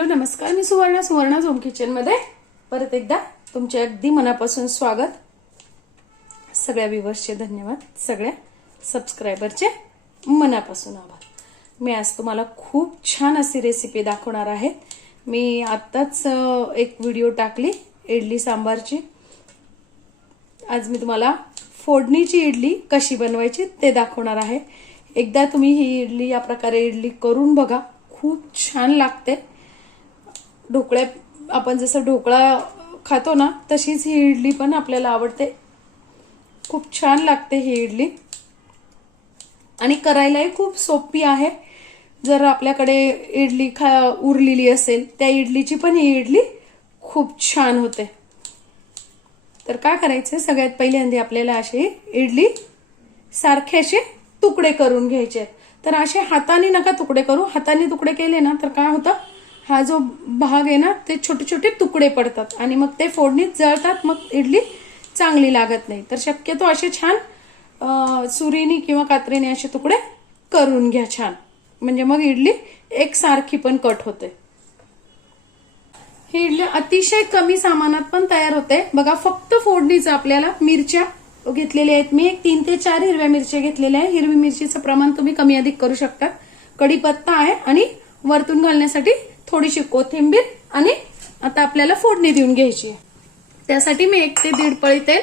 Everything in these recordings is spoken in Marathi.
हॅलो नमस्कार, मी सुवर्णा होम किचन मध्ये परत एकदा तुमचे अगदी मनापासून स्वागत. सगळ्या व्ह्यूअर्सचे धन्यवाद, सगळ्या सबस्क्रायबरचे मनापासून आभार. मी आज तुम्हाला खूप छान अशी रेसिपी दाखवणार आहे. मी आत्ताच एक व्हिडिओ टाकली इडली सांबारची. आज मी तुम्हाला फोडणीची इडली कशी बनवायची ते दाखवणार आहे. एकदा तुम्ही ही इडली या प्रकारे इडली करून बघा, खूप छान लागते. ढोकळ्या आपण जसं ढोकळा खातो ना तशीच ही इडली पण आपल्याला आवडते. खूप छान लागते ही इडली आणि करायलाही खूप सोपी आहे. जर आपल्याकडे इडली उरलेली असेल त्या इडलीची पण ही इडली खूप छान होते. तर काय करायचं, सगळ्यात पहिल्यांदा आपल्याला अशी इडली सारखे असे तुकडे करून घ्यायचे. तर असे हाताने नका तुकडे करू. हाताने तुकडे केले ना तर काय होतं, हा जो भाग आहे ना ते छोटे छोटे तुकडे पडतात आणि मग ते फोडणीत जळतात, मग इडली चांगली लागत नाही. तर शक्यतो असे छान सुरीने किंवा कात्रीने असे तुकडे करून घ्या छान, म्हणजे मग इडली एकसारखी पण कट होते. ही इडली अतिशय कमी सामानात पण तयार होते. बघा, फक्त फोडणीचं आपल्याला मिरच्या घेतलेल्या आहेत. मी 3 ते 4 हिरव्या मिरच्या घेतलेल्या आहे. हिरवी मिरचीचं प्रमाण तुम्ही कमी अधिक करू शकता. कढीपत्ता आहे आणि वरतून घालण्यासाठी थोडीशी कोथिंबीर. आणि आता आपल्याला फोडणी देऊन घ्यायची आहे. त्यासाठी मी 1 ते 1.5 पळी तेल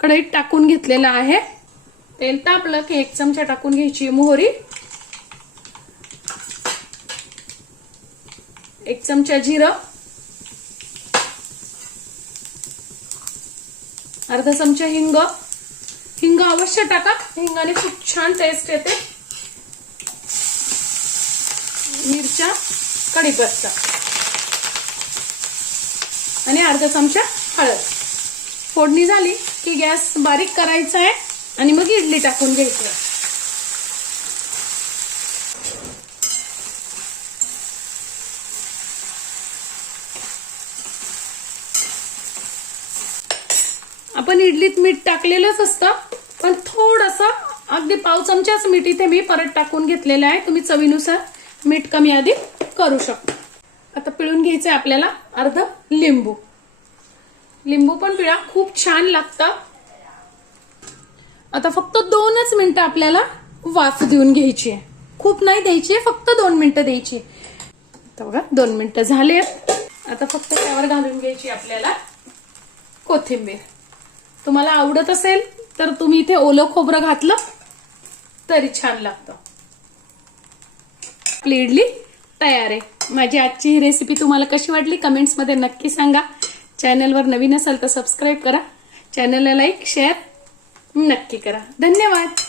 कढईत टाकून घेतलेलं आहे. तेल तापलं की 1 चमचा टाकून घ्यायची मोहरी, 1 चमचा जिरं, अर्धा चमचा हिंग. हिंग अवश्य टाका, हिंगाने खूप छान टेस्ट येते. मिरच्या, कढीपत्ता आणि अर्धा चमचा हळद. फोडणी झाली की गॅस बारीक करायचा आहे आणि मग इडली टाकून घ्यायची. आपण इडलीत मीठ टाकलेलंच असतं, पण थोडंसं अगदी पाव चमचाच मीठ इथे मी परत टाकून घेतलेलं आहे. तुम्ही चवीनुसार मीठ कमी अधिक करू शकता. आता पिळून घ्यायचंय आपल्याला अर्ध लिंबू. लिंबू पण पिळा, खूप छान लागतं. आता फक्त 2च मिनिटं आपल्याला वाफ देऊन घ्यायची आहे. खूप नाही द्यायची, फक्त 2 मिनिटं द्यायची. आता बघा 2 मिनिटं झाले. आता फक्त त्यावर घालून घ्यायची आपल्याला कोथिंबीर. तुम्हाला आवडत असेल तर तुम्ही इथे ओलं खोबरं घातलं तरी छान लागतं. आपली इडली तयार आहे. माझी आजची ही रेसिपी तुम्हाला कशी वाटली कमेंट्स मध्ये नक्की सांगा. चॅनलवर नवीन असाल तर सबस्क्राईब करा. चॅनलला लाईक शेअर नक्की करा. धन्यवाद.